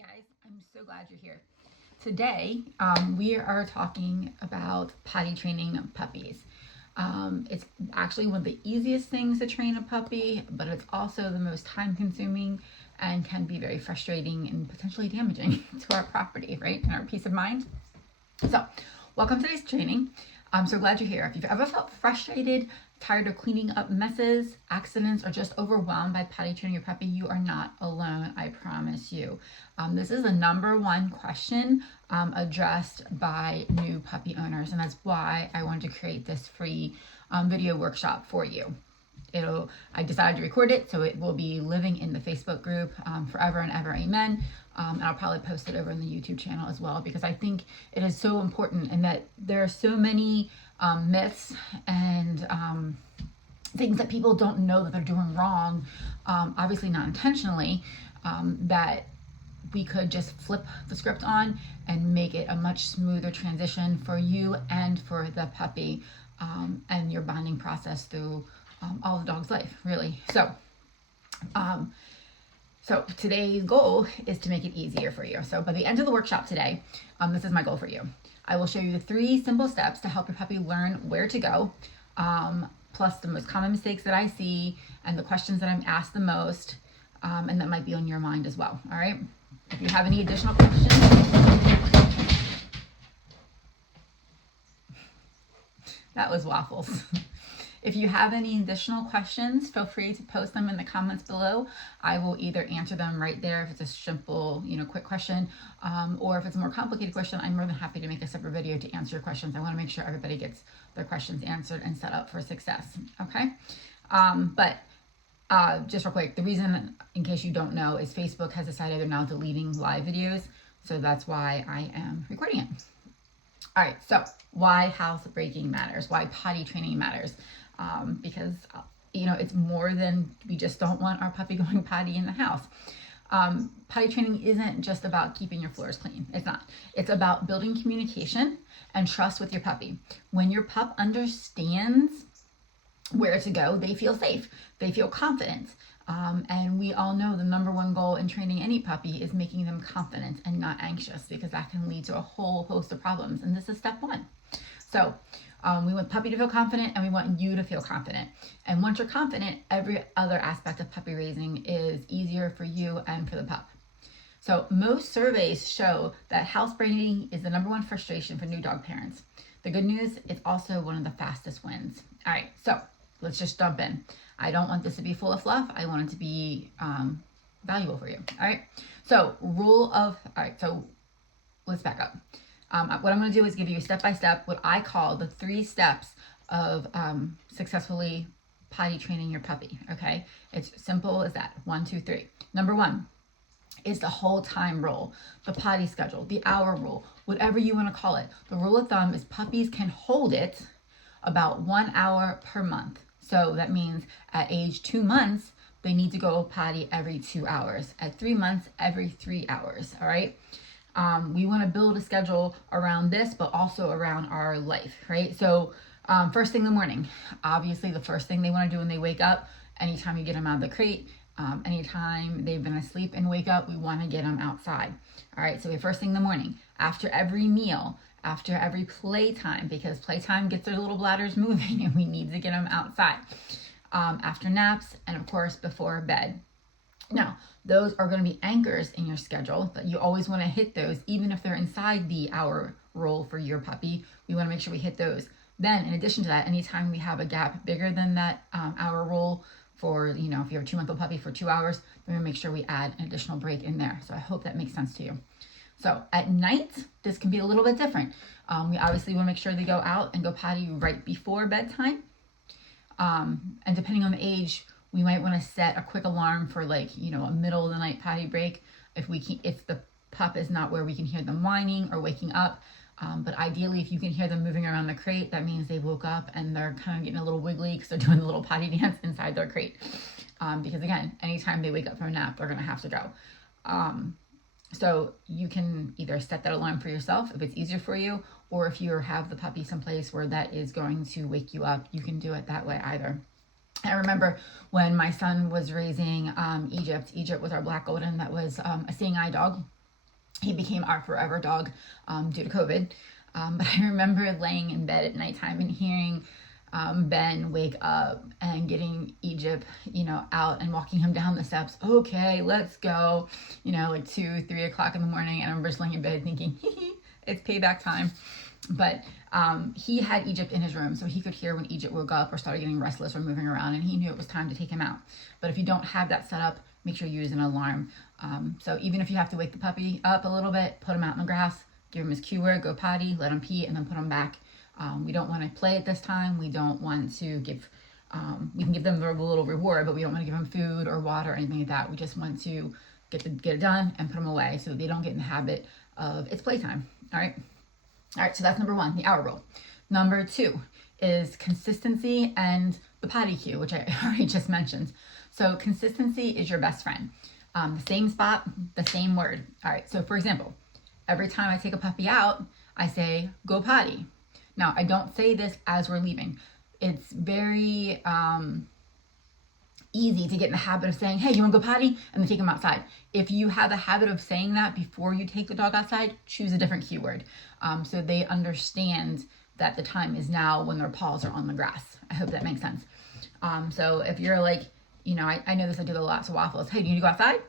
Guys, I'm so glad you're here. Today, we are talking about potty training puppies. It's actually one of the easiest things to train a puppy, but it's also the most time consuming and can be very frustrating and potentially damaging to our property, right? And our peace of mind. So, welcome to today's training. I'm so glad you're here. If you've ever felt frustrated, tired of cleaning up messes, accidents, or just overwhelmed by potty training your puppy, you are not alone, I promise you. This is the number one question addressed by new puppy owners, and that's why I wanted to create this free video workshop for you. I decided to record it, so it will be living in the Facebook group forever and ever, amen. And I'll probably post it over in the YouTube channel as well, because I think it is so important, and that there are so many myths and things that people don't know that they're doing wrong, obviously not intentionally, that we could just flip the script on and make it a much smoother transition for you and for the puppy, and your bonding process through all of the dog's life, really. So today's goal is to make it easier for you. So by the end of the workshop today, this is my goal for you. I will show you 3 simple steps to help your puppy learn where to go, plus the most common mistakes that I see and the questions that I'm asked the most, and that might be on your mind as well. All right. If you have any additional questions, that was waffles. If you have any additional questions, feel free to post them in the comments below. I will either answer them right there if it's a simple, quick question, or if it's a more complicated question, I'm more than happy to make a separate video to answer your questions. I want to make sure everybody gets their questions answered and set up for success. Okay. Just real quick, the reason, in case you don't know, is Facebook has decided they're now deleting live videos. So that's why I am recording it. All right. So why housebreaking matters, why potty training matters. Because, it's more than we just don't want our puppy going potty in the house. Potty training isn't just about keeping your floors clean. It's not. It's about building communication and trust with your puppy. When your pup understands where to go, they feel safe. They feel confident. And we all know the number one goal in training any puppy is making them confident and not anxious, because that can lead to a whole host of problems. And this is step 1. So we want puppy to feel confident, and we want you to feel confident. And once you're confident, every other aspect of puppy raising is easier for you and for the pup. So most surveys show that housebreaking is the number one frustration for new dog parents. The good news, it's also one of the fastest wins. All right, so let's just jump in. I don't want this to be full of fluff. I want it to be valuable for you. All right, so so let's back up. What I'm going to do is give you step by step what I call the 3 steps of successfully potty training your puppy. Okay, it's simple as that. 1, 2, 3. Number 1 is the whole time rule, the potty schedule, the hour rule, whatever you want to call it. The rule of thumb is puppies can hold it about 1 hour per month. So that means at age 2 months, they need to go potty every 2 hours. At 3 months, every 3 hours. All right. We want to build a schedule around this, but also around our life, right? So first thing in the morning, obviously the first thing they want to do when they wake up, anytime you get them out of the crate, anytime they've been asleep and wake up, we want to get them outside. All right, so the first thing in the morning, after every meal, after every playtime, because playtime gets their little bladders moving and we need to get them outside, after naps, and of course before bed. Now, those are going to be anchors in your schedule, but you always want to hit those, even if they're inside the hour rule for your puppy. We want to make sure we hit those. Then, in addition to that, anytime we have a gap bigger than that hour rule for, if you have a 2-month-old puppy for 2 hours, then we make sure we add an additional break in there. So I hope that makes sense to you. So at night, this can be a little bit different. We obviously want to make sure they go out and go potty right before bedtime. And depending on the age, we might want to set a quick alarm for a middle of the night potty break if the pup is not where we can hear them whining or waking up. But ideally, if you can hear them moving around the crate, that means they woke up and they're kind of getting a little wiggly because they're doing the little potty dance inside their crate. Because again, anytime they wake up from a nap, they're going to have to go. So you can either set that alarm for yourself if it's easier for you, or if you have the puppy someplace where that is going to wake you up, you can do it that way either. I remember when my son was raising Egypt was our black golden that was a seeing eye dog. He became our forever dog due to COVID. But I remember laying in bed at nighttime and hearing Ben wake up and getting Egypt, out and walking him down the steps. Okay, let's go. Like 2, 3 o'clock in the morning. And I remember just laying in bed thinking, it's payback time. But he had Egypt in his room, so he could hear when Egypt woke up or started getting restless or moving around, and he knew it was time to take him out. But if you don't have that set up, make sure you use an alarm. So even if you have to wake the puppy up a little bit, put him out in the grass, give him his cue word, go potty, let him pee, and then put him back. We don't want to play at this time. We don't want to give, we can give them a little reward, but we don't want to give them food or water or anything like that. We just want to get it done and put them away so that they don't get in the habit of it's playtime. All right, so that's number 1, the hour rule. Number 2 is consistency and the potty cue, which I already just mentioned. So consistency is your best friend. The same spot, the same word. All right, so for example, every time I take a puppy out, I say, go potty. Now, I don't say this as we're leaving. It's very easy to get in the habit of saying, hey, you want to go potty? And then take them outside. If you have the habit of saying that before you take the dog outside, choose a different keyword so they understand that the time is now when their paws are on the grass. I hope that makes sense. So if you're like, I know this, I do it a lot to Waffles. Hey, do you need to go outside?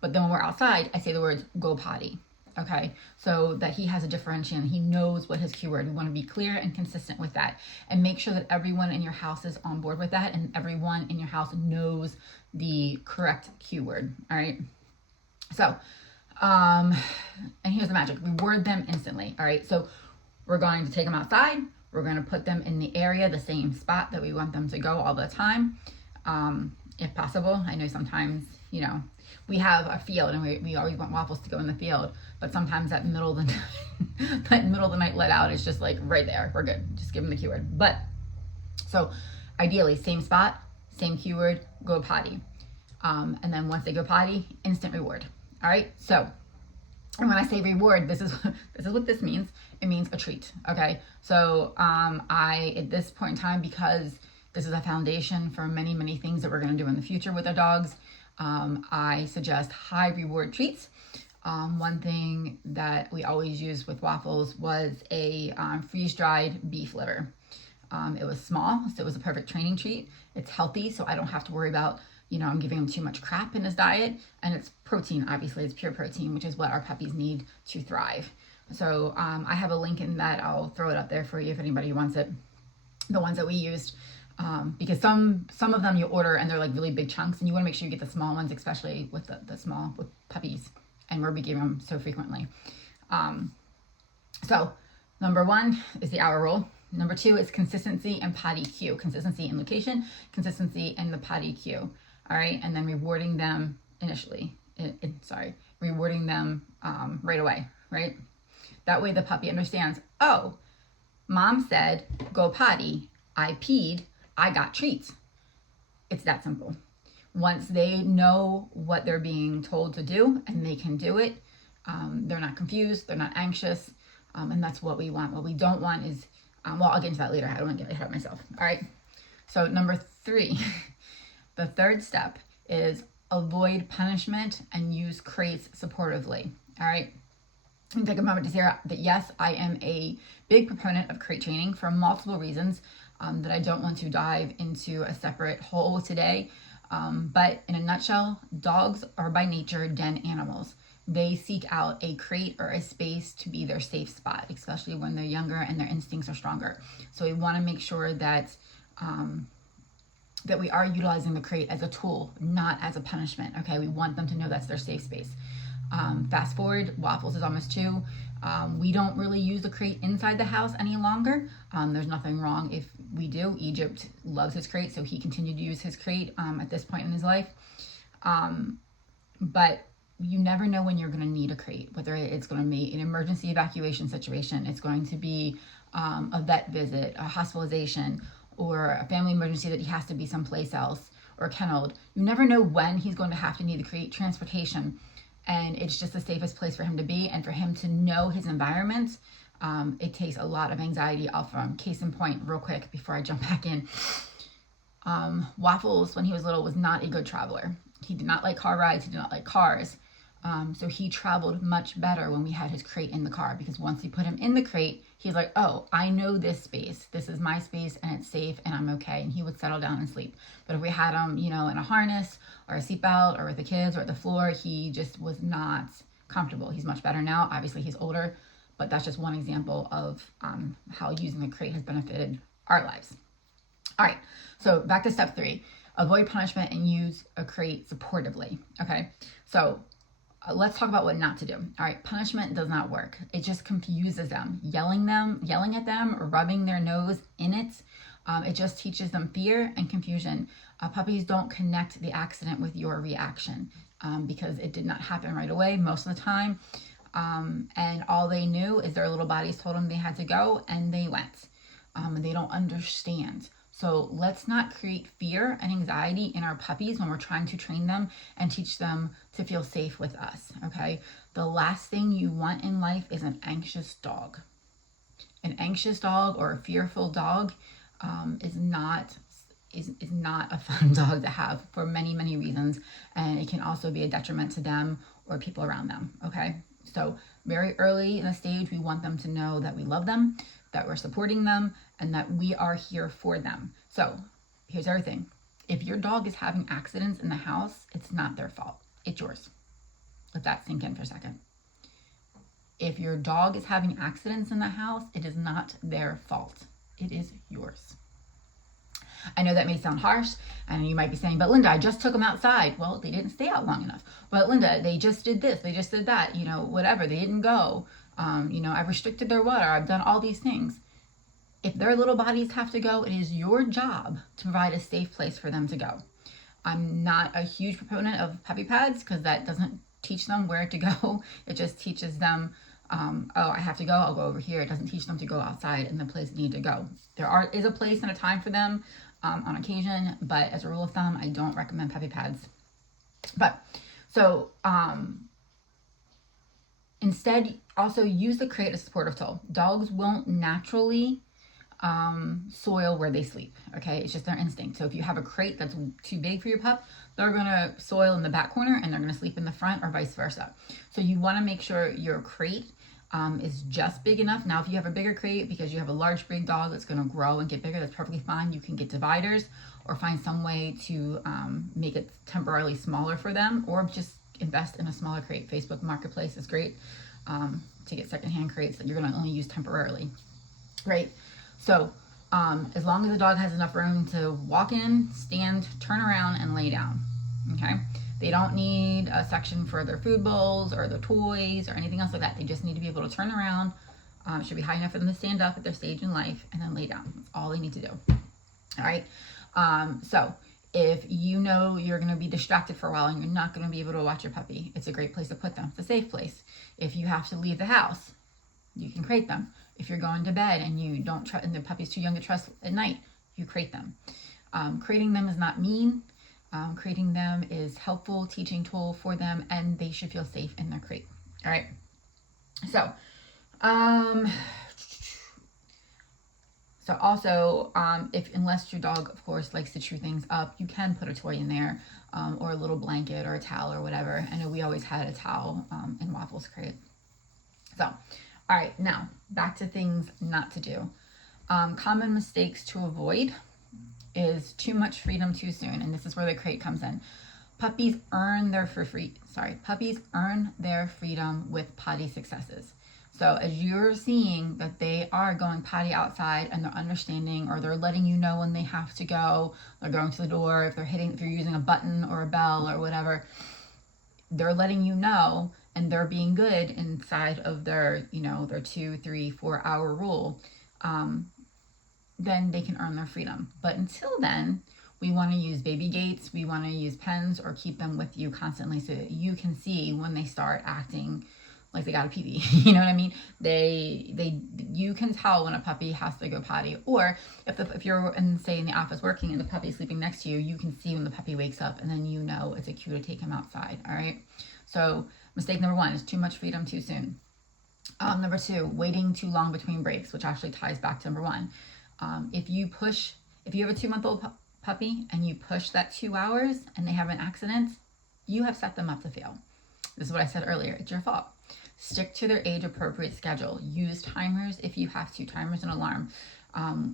But then when we're outside, I say the words go potty. Okay, so that he has a differentiation. He knows what his keyword. We want to be clear and consistent with that, and make sure that everyone in your house is on board with that, and everyone in your house knows the correct keyword. All right. So, and here's the magic: reward them instantly. All right. So we're going to take them outside. We're going to put them in the area, the same spot that we want them to go all the time, if possible. I know sometimes, we have a field and we always want Waffles to go in the field, but sometimes that middle of the night, let out is just like right there. We're good. Just give them the keyword. But so ideally, same spot, same keyword, go potty. And then once they go potty, instant reward. All right. So, and when I say reward, this is what this means. It means a treat. Okay. So at this point in time, because this is a foundation for many, many things that we're going to do in the future with our dogs, I suggest high reward treats. One thing that we always used with Waffles was a freeze-dried beef liver. It was small, so it was a perfect training treat. It's healthy, so I don't have to worry about, I'm giving him too much crap in his diet. And it's protein, obviously. It's pure protein, which is what our puppies need to thrive. So I have a link in that. I'll throw it up there for you if anybody wants it. The ones that we used. Because some of them you order and they're like really big chunks, and you want to make sure you get the small ones, especially with the small with puppies, and we're giving them so frequently. So number 1 is the hour rule. Number 2 is consistency and potty cue. Consistency in location, consistency in the potty cue. All right, and then rewarding them rewarding them right away. Right, that way the puppy understands. Oh, mom said go potty. I peed. I got treats. It's that simple. Once they know what they're being told to do and they can do it, they're not confused, they're not anxious, and that's what we want. What we don't want is, I'll get into that later. I don't want to get ahead of myself. All right. So number 3, the third step is avoid punishment and use crates supportively. All right. And take a moment to hear that yes, I am a big proponent of crate training for multiple reasons that I don't want to dive into a separate hole today. But in a nutshell, dogs are by nature den animals. They seek out a crate or a space to be their safe spot, especially when they're younger and their instincts are stronger. So we want to make sure that that we are utilizing the crate as a tool, not as a punishment. Okay, we want them to know that's their safe space. Fast forward, Waffles is almost 2. We don't really use the crate inside the house any longer. There's nothing wrong if we do. Egypt loves his crate, so he continued to use his crate at this point in his life. But you never know when you're going to need a crate, whether it's going to be an emergency evacuation situation, it's going to be a vet visit, a hospitalization, or a family emergency that he has to be someplace else, or kenneled. You never know when he's going to have to need the crate, transportation. And it's just the safest place for him to be, and for him to know his environment. It takes a lot of anxiety off from. Case in point, real quick, before I jump back in. Waffles, when he was little, was not a good traveler. He did not like car rides. He did not like cars. So he traveled much better when we had his crate in the car, because once you put him in the crate, he's like, oh, I know this space. This is my space and it's safe and I'm okay. And he would settle down and sleep. But if we had him, in a harness or a seatbelt or with the kids or at the floor, he just was not comfortable. He's much better now. Obviously, he's older, but that's just one example of how using the crate has benefited our lives. All right, so back to step 3. Avoid punishment and use a crate supportively. Okay, so let's talk about what not to do. All right, punishment does not work. It just confuses them. Yelling at them, or rubbing their nose in it, it just teaches them fear and confusion. Puppies don't connect the accident with your reaction because it did not happen right away most of the time. And all they knew is their little bodies told them they had to go, and they went. And they don't understand. So let's not create fear and anxiety in our puppies when we're trying to train them and teach them to feel safe with us, okay? The last thing you want in life is an anxious dog. An anxious dog or a fearful dog is not a fun dog to have for many, many reasons. And it can also be a detriment to them or people around them, okay? So very early in the stage, we want them to know that we love them, that we're supporting them, and that we are here for them. So here's everything. If your dog is having accidents in the house, it's not their fault. It's yours. Let that sink in for a second. If your dog is having accidents in the house, it is not their fault. It is yours. I know that may sound harsh, and you might be saying, but Linda, I just took them outside. Well, they didn't stay out long enough. But Linda, they just did this, they just did that, whatever, they didn't go. I've restricted their water, I've done all these things. If their little bodies have to go, it is your job to provide a safe place for them to go. I'm not a huge proponent of puppy pads because that doesn't teach them where to go. It just teaches them, I have to go, I'll go over here. It doesn't teach them to go outside in the place they need to go. There is a place and a time for them on occasion, but as a rule of thumb, I don't recommend puppy pads. But so instead, also use the crate as a supportive tool. Dogs won't naturally soil where they sleep, okay? It's just their instinct. So if you have a crate that's too big for your pup, they're gonna soil in the back corner and they're gonna sleep in the front, or vice versa. So you wanna make sure your crate is just big enough. Now, if you have a bigger crate because you have a large breed dog that's gonna grow and get bigger, that's perfectly fine. You can get dividers or find some way to make it temporarily smaller for them, or just invest in a smaller crate. Facebook Marketplace is great to get secondhand crates that you're gonna only use temporarily, right? So as long as the dog has enough room to walk in, stand, turn around, and lay down, okay? They don't need a section for their food bowls or their toys or anything else like that. They just need to be able to turn around. It should be high enough for them to stand up at their stage in life and then lay down. That's all they need to do, all right? So if you know you're gonna be distracted for a while and you're not gonna be able to watch your puppy, it's a great place to put them. It's a safe place. If you have to leave the house, you can crate them. If you're going to bed and you don't trust, and the puppy's too young to trust at night, you crate them. Crating them is not mean. Crating them is helpful teaching tool for them, and they should feel safe in their crate. All right. So, also, unless your dog, of course, likes to chew things up, you can put a toy in there, or a little blanket or a towel or whatever. I know we always had a towel in Waffle's crate. So, all right, now back to things not to do. Common mistakes to avoid is too much freedom too soon, and this is where the crate comes in. Puppies earn their freedom with potty successes. So as you're seeing that they are going potty outside and they're understanding, or they're letting you know when they have to go, they're going to the door, if you're using a button or a bell or whatever, they're letting you know, and they're being good inside of their 2, 3, 4 hour rule, then they can earn their freedom. But until then, we want to use baby gates, we want to use pens, or keep them with you constantly so that you can see when they start acting like they got a pee-pee. You know what I mean? You can tell when a puppy has to go potty, or if you're in the office working and the puppy's sleeping next to you, you can see when the puppy wakes up, and then you know it's a cue to take him outside. All right. So mistake number 1 is too much freedom too soon. Number 2, waiting too long between breaks, which actually ties back to number 1. If you have a 2-month-old puppy and you push that 2 hours and they have an accident, you have set them up to fail. This is what I said earlier. It's your fault. Stick to their age-appropriate schedule. Use timers if you have to. Timers and alarm.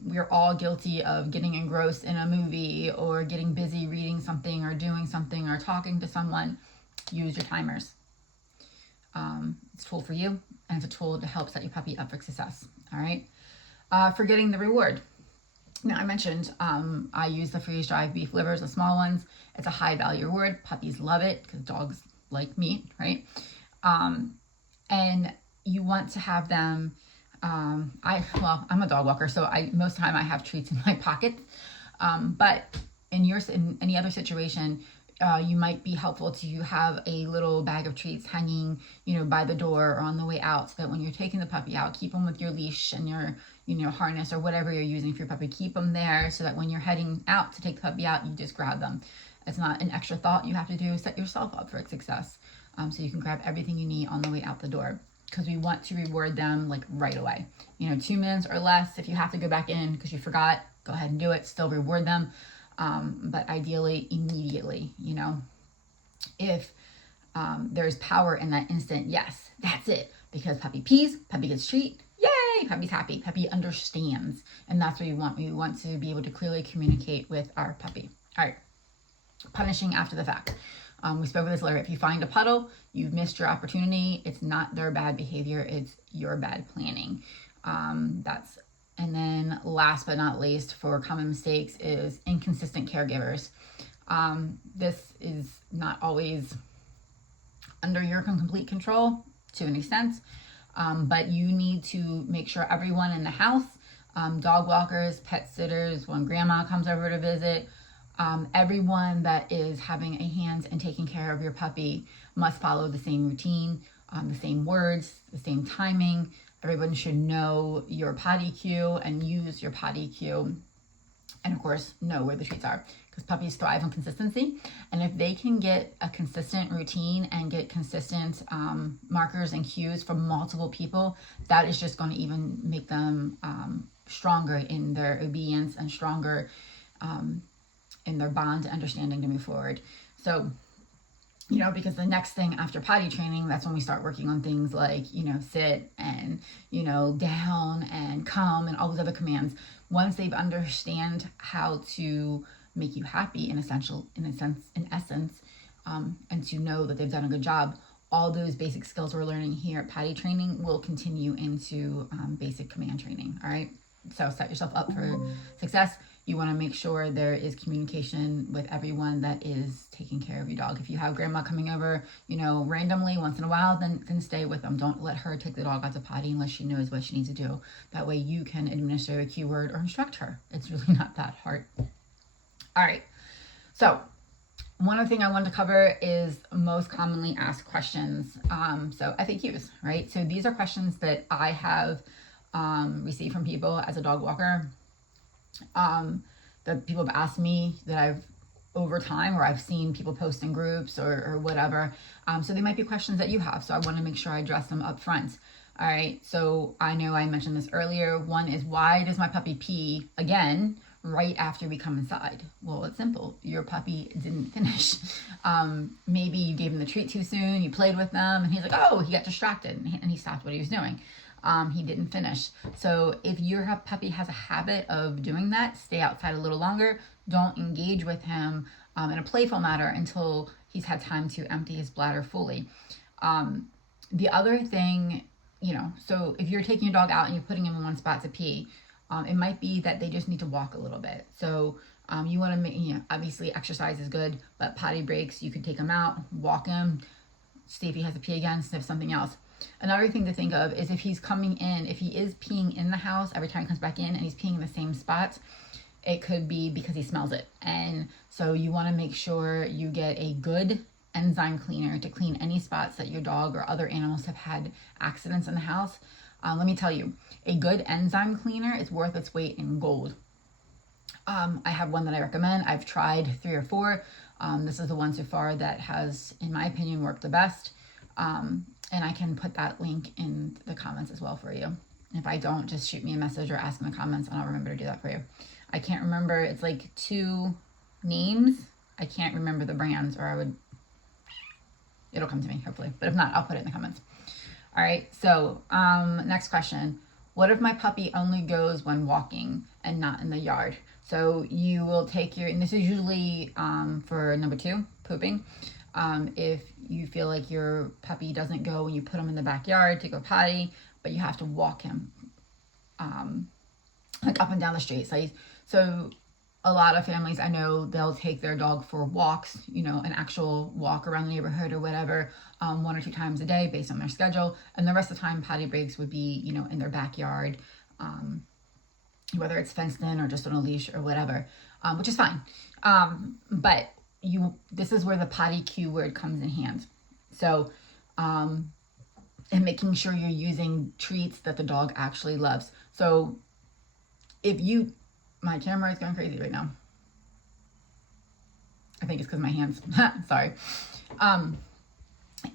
We're all guilty of getting engrossed in a movie or getting busy reading something or doing something or talking to someone. Use your timers. It's a tool for you, and it's a tool to help set your puppy up for success. All right. Forgetting the reward. Now, I mentioned I use the freeze-dried beef livers, the small ones. It's a high-value reward. Puppies love it because dogs like meat, right? And you want to have them. I'm a dog walker, so most of the time I have treats in my pocket. But in any other situation, you might be helpful to have a little bag of treats hanging, by the door or on the way out, so that when you're taking the puppy out, keep them with your leash and your, harness or whatever you're using for your puppy. Keep them there so that when you're heading out to take the puppy out, you just grab them. It's not an extra thought you have to do. Set yourself up for success, so you can grab everything you need on the way out the door. Because we want to reward them like right away. 2 minutes or less. If you have to go back in because you forgot, go ahead and do it. Still reward them. But ideally, immediately, if there's power in that instant, yes, that's it. Because puppy pees, puppy gets treat, yay, puppy's happy, puppy understands. And that's what we want. We want to be able to clearly communicate with our puppy. All right, punishing after the fact. We spoke about this earlier. If you find a puddle, you've missed your opportunity. It's not their bad behavior, it's your bad planning. And then last but not least, for common mistakes is inconsistent caregivers. This is not always under your complete control to an extent, but you need to make sure everyone in the house, dog walkers, pet sitters, when grandma comes over to visit, everyone that is having a hand in taking care of your puppy must follow the same routine, the same words, the same timing. Everyone should know your potty cue and use your potty cue. And of course, know where the treats are, because puppies thrive on consistency. And if they can get a consistent routine and get consistent markers and cues from multiple people, that is just going to even make them stronger in their obedience and stronger in their bond and understanding to move forward. So, because the next thing after potty training, that's when we start working on things like, sit and, down and come and all those other commands. Once they've understand how to make you happy in essence, and to know that they've done a good job, all those basic skills we're learning here at potty training will continue into basic command training. All right. So set yourself up for success. You want to make sure there is communication with everyone that is taking care of your dog. If you have grandma coming over, randomly once in a while, then stay with them. Don't let her take the dog out to potty unless she knows what she needs to do. That way you can administer a cue word or instruct her. It's really not that hard. All right. So one other thing I wanted to cover is most commonly asked questions. So FAQs, right? So these are questions that I have received from people as a dog walker. That people have asked me that I've over time, or I've seen people post in groups or whatever. So they might be questions that you have. So I want to make sure I address them up front. All right. So I know I mentioned this earlier. One is, why does my puppy pee again right after we come inside? Well, it's simple. Your puppy didn't finish. Maybe you gave him the treat too soon. You played with them and he's like, oh, he got distracted and he stopped what he was doing. He didn't finish. So if your puppy has a habit of doing that, stay outside a little longer. Don't engage with him in a playful manner until he's had time to empty his bladder fully. The other thing, so if you're taking your dog out and you're putting him in one spot to pee, it might be that they just need to walk a little bit. So you want to make, obviously exercise is good, but potty breaks, you could take him out, walk him, see if he has to pee again, sniff something else. Another thing to think of is if he's coming in, if he is peeing in the house every time he comes back in and he's peeing in the same spot, it could be because he smells it. And so you want to make sure you get a good enzyme cleaner to clean any spots that your dog or other animals have had accidents in the house. Let me tell you, a good enzyme cleaner is worth its weight in gold. I have one that I recommend. I've tried 3 or 4. This is the one so far that has, in my opinion, worked the best. And I can put that link in the comments as well for you. If I don't, just shoot me a message or ask in the comments and I'll remember to do that for you. I can't remember. It's like 2 names. I can't remember the brands, or I would It'll come to me, hopefully. But if not, I'll put it in the comments. All right, so next question. What if my puppy only goes when walking and not in the yard? So you will take your, and this is usually for number 2, pooping. If you feel like your puppy doesn't go when you put him in the backyard to go potty, but you have to walk him like up and down the street. So a lot of families I know, they'll take their dog for walks, you know, an actual walk around the neighborhood or whatever, 1 or 2 times a day based on their schedule. And the rest of the time, potty breaks would be, you know, in their backyard, whether it's fenced in or just on a leash or whatever, which is fine. But this is where the potty cue word comes in hand. So, and making sure you're using treats that the dog actually loves. So my camera is going crazy right now. I think it's because of my hands. Sorry.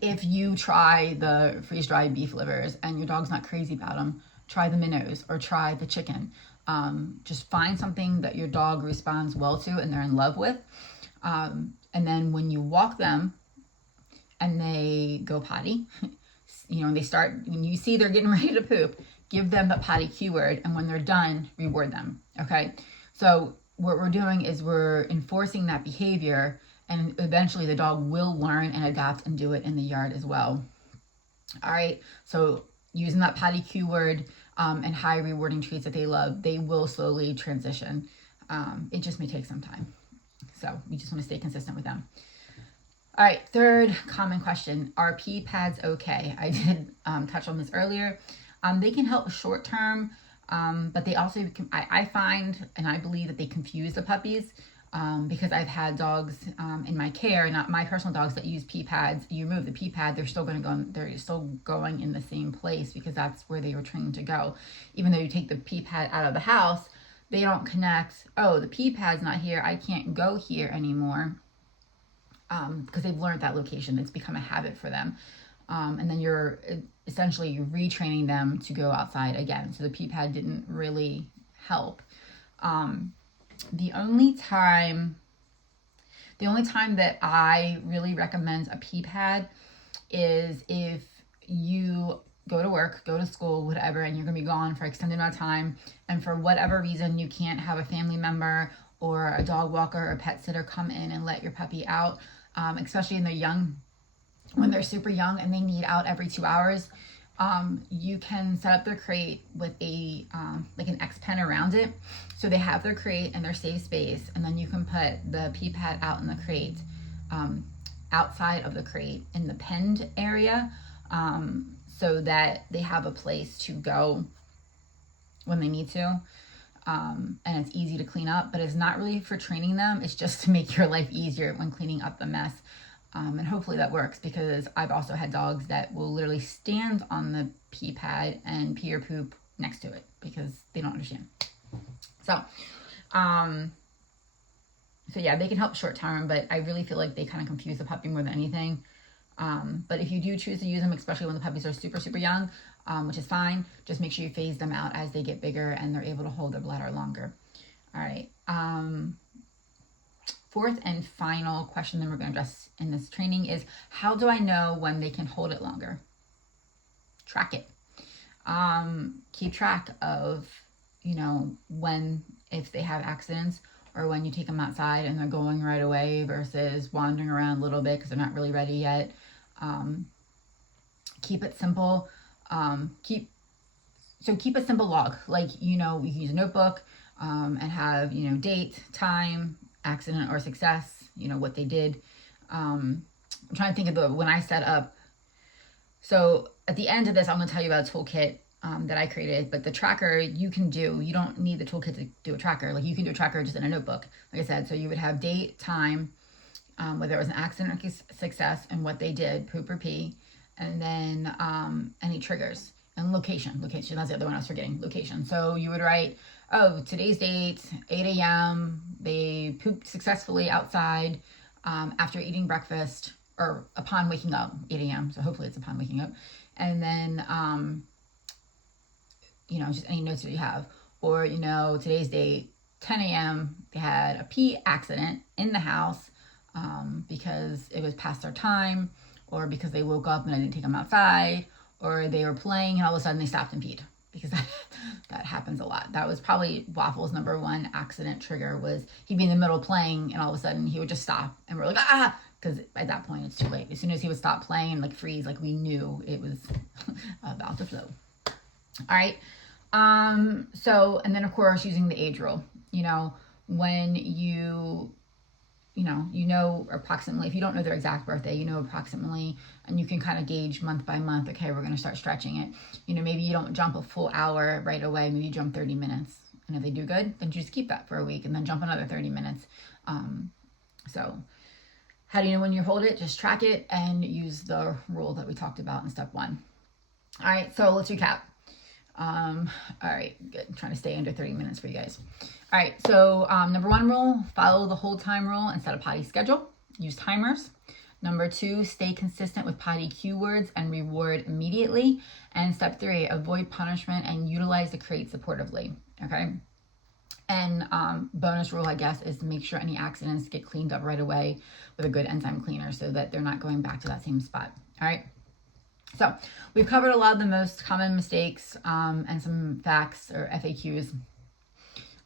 If you try the freeze-dried beef livers and your dog's not crazy about them, try the minnows or try the chicken. Just find something that your dog responds well to and they're in love with. And then when you walk them and they go potty, you know, when you see they're getting ready to poop, give them the potty cue word, and when they're done, reward them, okay? So what we're doing is we're enforcing that behavior, and eventually the dog will learn and adapt and do it in the yard as well. All right, so using that potty cue word and high rewarding treats that they love, they will slowly transition. It just may take some time. So we just want to stay consistent with them. All right, third common question, are pee pads okay? I did touch on this earlier. They can help short term, but they also, I find, and I believe that they confuse the puppies because I've had dogs in my care, not my personal dogs, that use pee pads. You remove the pee pad, they're still going in the same place because that's where they were trained to go. Even though you take the pee pad out of the house, they don't connect, oh, the pee pad's not here, I can't go here anymore, because they've learned that location. It's become a habit for them. And then you're essentially retraining them to go outside again. So the pee pad didn't really help. The only time that I really recommend a pee pad is if you go to work, go to school, whatever, and you're gonna be gone for an extended amount of time, and for whatever reason you can't have a family member or a dog walker or a pet sitter come in and let your puppy out, especially when they're super young and they need out every 2 hours. You can set up their crate with like an X pen around it, so they have their crate and their safe space, and then you can put the pee pad out in the crate, outside of the crate in the penned area, so that they have a place to go when they need to. And it's easy to clean up, but it's not really for training them. It's just to make your life easier when cleaning up the mess. And hopefully that works, because I've also had dogs that will literally stand on the pee pad and pee or poop next to it because they don't understand. So yeah, they can help short term, but I really feel like they kind of confuse the puppy more than anything. But if you do choose to use them, especially when the puppies are super, super young, which is fine, just make sure you phase them out as they get bigger and they're able to hold their bladder longer. All right. Fourth and final question that we're going to address in this training is, how do I know when they can hold it longer? Track it. Keep track of, if they have accidents, or when you take them outside and they're going right away versus wandering around a little bit because they're not really ready yet. Keep it simple. Keep a simple log. Like, you can use a notebook and have, date, time, accident or success, what they did. I'm trying to think of when I set up. So at the end of this, I'm going to tell you about a toolkit that I created, but the tracker you don't need the toolkit to do a tracker. Like, you can do a tracker just in a notebook, like I said. So you would have date, time, whether it was an accident or success, and what they did, poop or pee, and then any triggers, and location. That's the other one I was forgetting, location. So you would write, today's date, 8 a.m., they pooped successfully outside after eating breakfast, or upon waking up, 8 a.m., so hopefully it's upon waking up. And then, just any notes that you have. Or, today's date, 10 a.m., they had a pee accident in the house because it was past their time, or because they woke up and I didn't take them outside, or they were playing and all of a sudden they stopped and peed, because that happens a lot. That was probably Waffle's number one accident trigger, was he'd be in the middle playing and all of a sudden he would just stop and we're like, ah, because at that point it's too late. As soon as he would stop playing and like freeze, like we knew it was about to flow. All right. So, and then of course using the age rule, when you know approximately, if you don't know their exact birthday, approximately, and you can kind of gauge month by month, okay, we're going to start stretching it. Maybe you don't jump a full hour right away, maybe you jump 30 minutes. And if they do good, then you just keep that for a week and then jump another 30 minutes. So how do you know when you hold it? Just track it and use the rule that we talked about in step 1. All right, so let's recap. All right, good. I'm trying to stay under 30 minutes for you guys. All right, so number 1 rule, follow the hold time rule and set a potty schedule. Use timers. Number 2, stay consistent with potty cue words and reward immediately. And step 3, avoid punishment and utilize the crate supportively. Okay. And bonus rule, I guess, is to make sure any accidents get cleaned up right away with a good enzyme cleaner so that they're not going back to that same spot. All right. So we've covered a lot of the most common mistakes and some facts or FAQs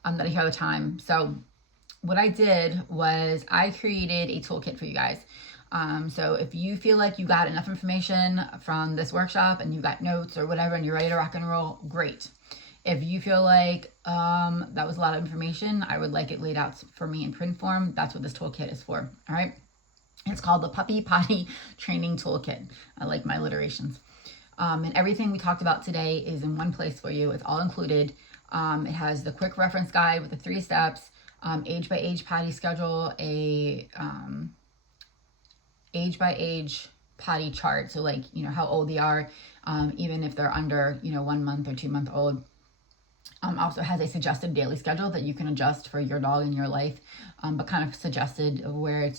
that I hear all the time. So what I did was I created a toolkit for you guys. So if you feel like you got enough information from this workshop and you got notes or whatever and you're ready to rock and roll, great. If you feel like that was a lot of information, I would like it laid out for me in print form. That's what this toolkit is for. All right. It's called the Puppy Potty Training Toolkit. I like my alliterations. And everything we talked about today is in one place for you. It's all included. It has the quick reference guide with the 3 steps, age by age potty schedule, a age by age potty chart. So like, how old they are, even if they're under, 1 month or 2 month old. Also has a suggested daily schedule that you can adjust for your dog and your life, but kind of suggested of where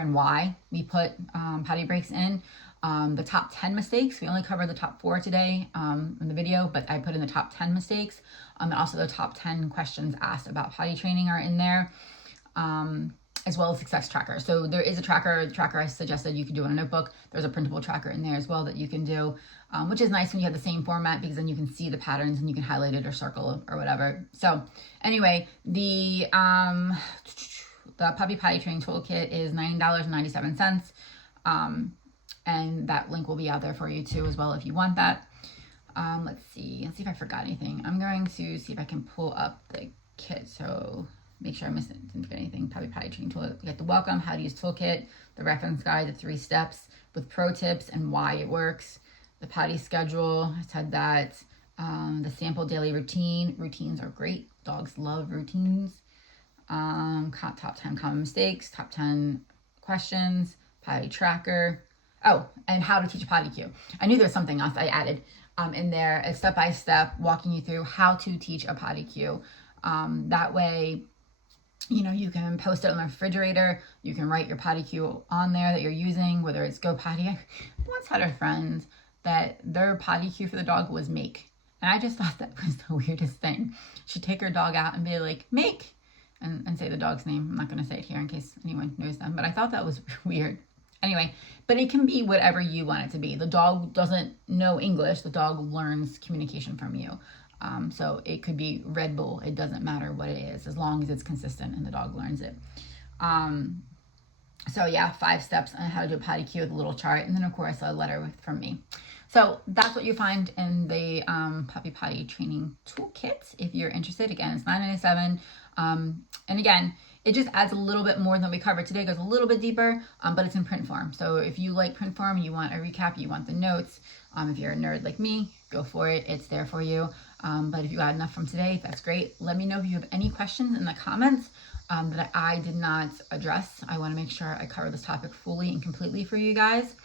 and why we put potty breaks in. The top 10 mistakes, we only covered the top 4 today in the video, but I put in the top 10 mistakes. And also the top 10 questions asked about potty training are in there, as well as success tracker. So there is a tracker. The tracker I suggested you could do in a notebook. There's a printable tracker in there as well that you can do, which is nice when you have the same format, because then you can see the patterns and you can highlight it or circle or whatever. So anyway, the Puppy Potty Training Toolkit is $9.97. And that link will be out there for you too as well if you want that. Let's see if I forgot anything. I'm going to see if I can pull up the kit. So make sure I didn't forget anything. Puppy Potty Training Toolkit. We got the welcome, how to use toolkit, the reference guide, the 3 steps with pro tips and why it works, the potty schedule. I said that. The sample daily routine. Routines are great. Dogs love routines. Top 10 common mistakes, top 10 questions, potty tracker. Oh, and how to teach a potty cue. I knew there was something else I added in there, a step-by-step walking you through how to teach a potty cue. That way, you can post it on the refrigerator. You can write your potty cue on there that you're using, whether it's Go Potty. I once had a friend that their potty cue for the dog was make. And I just thought that was the weirdest thing. She'd take her dog out and be like, make, and say the dog's name. I'm not going to say it here in case anyone knows them, but I thought that was weird. Anyway, but it can be whatever you want it to be. The dog doesn't know English. The dog learns communication from you. So it could be Red Bull. It doesn't matter what it is, as long as it's consistent and the dog learns it. So yeah, 5 steps on how to do a potty cue with a little chart. And then of course a letter from me. So that's what you find in the Puppy Potty Training Toolkit. If you're interested, again, it's $9.97. And again, it just adds a little bit more than we covered today. It goes a little bit deeper, but it's in print form. So if you like print form, you want a recap, you want the notes, if you're a nerd like me, go for it. It's there for you. But if you got enough from today, that's great. Let me know if you have any questions in the comments that I did not address. I want to make sure I cover this topic fully and completely for you guys.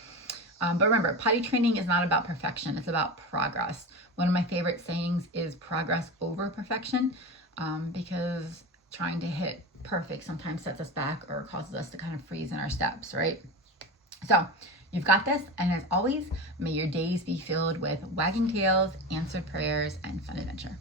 But remember, potty training is not about perfection. It's about progress. One of my favorite sayings is progress over perfection, because trying to hit perfect sometimes sets us back or causes us to kind of freeze in our steps, right? So you've got this. And as always, may your days be filled with wagging tails, answered prayers, and fun adventure.